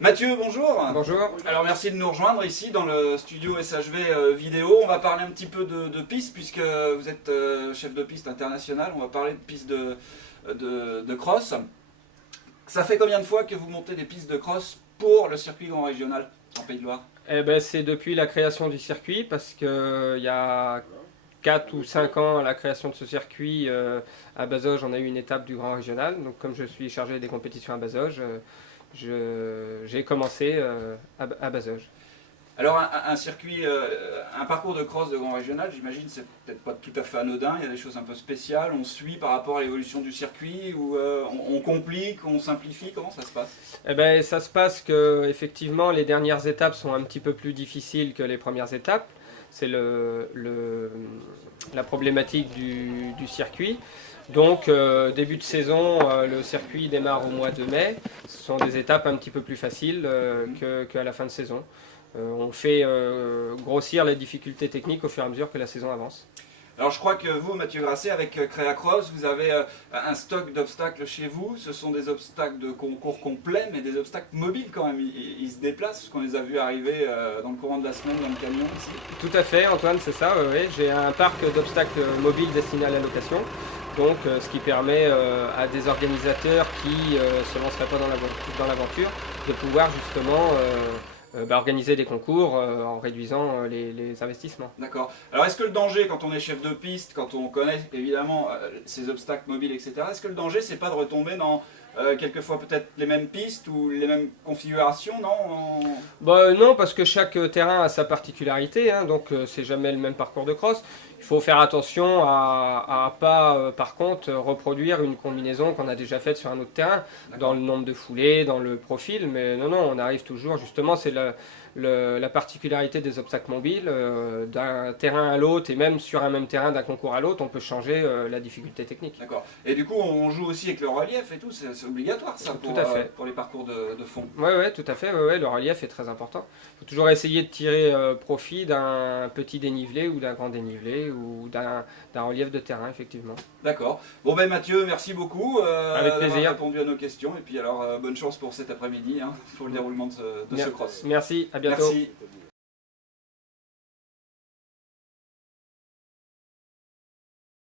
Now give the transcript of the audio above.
Mathieu, bonjour. Bonjour. Alors merci de nous rejoindre ici dans le studio SHV vidéo. On va parler un petit peu de piste puisque vous êtes chef de piste international. On va parler de piste de cross. Ça fait combien de fois que vous montez des pistes de cross pour le circuit grand régional en Pays de Loire? Eh ben, c'est depuis la création du circuit parce qu'il y a 4 ou 5 ans à la création de ce circuit à Bazoges, on a eu une étape du grand régional. Donc comme je suis chargé des compétitions à Bazoges, j'ai commencé à Bazoges. Alors un circuit, un parcours de cross de grand régional, j'imagine c'est peut-être pas tout à fait anodin, il y a des choses un peu spéciales, on suit par rapport à l'évolution du circuit, ou on complique, on simplifie, comment ça se passe? Eh ben, ça se passe que effectivement les dernières étapes sont un petit peu plus difficiles que les premières étapes. C'est la problématique du circuit. Donc début de saison, le circuit démarre au mois de mai. Ce sont des étapes un petit peu plus faciles qu'à la fin de saison. On fait grossir les difficultés techniques au fur et à mesure que la saison avance. Alors je crois que vous, Mathieu Grasset, avec Créacross, vous avez un stock d'obstacles chez vous. Ce sont des obstacles de concours complets, mais des obstacles mobiles quand même. Ils se déplacent, parce qu'on les a vus arriver dans le courant de la semaine dans le camion ici. Tout à fait, Antoine, c'est ça. Oui. J'ai un parc d'obstacles mobiles destiné à la location. Donc, ce qui permet à des organisateurs qui ne se lanceraient pas dans l'aventure de pouvoir justement organiser des concours en réduisant les investissements. D'accord. Alors est-ce que le danger quand on est chef de piste, quand on connaît évidemment ces obstacles mobiles, etc., est-ce que le danger c'est pas de retomber dans quelquefois peut-être les mêmes pistes ou les mêmes configurations, non? Bah, non, parce que chaque terrain a sa particularité, hein, donc c'est jamais le même parcours de cross. Il faut faire attention à pas, par contre, reproduire une combinaison qu'on a déjà faite sur un autre terrain, dans le nombre de foulées, dans le profil, mais non, on arrive toujours, justement, c'est la particularité des obstacles mobiles, d'un terrain à l'autre, et même sur un même terrain, d'un concours à l'autre, on peut changer la difficulté technique. D'accord. Et du coup, on joue aussi avec le relief et tout, c'est obligatoire ça pour les parcours de fond? Oui, tout à fait, le relief est très important. Il faut toujours essayer de tirer profit d'un petit dénivelé ou d'un grand dénivelé ou d'un relief de terrain, effectivement. D'accord. Bon ben Mathieu, merci beaucoup d'avoir répondu à nos questions. Et puis alors, bonne chance pour cet après-midi, hein, pour le déroulement de ce cross. Merci, à bientôt. Merci.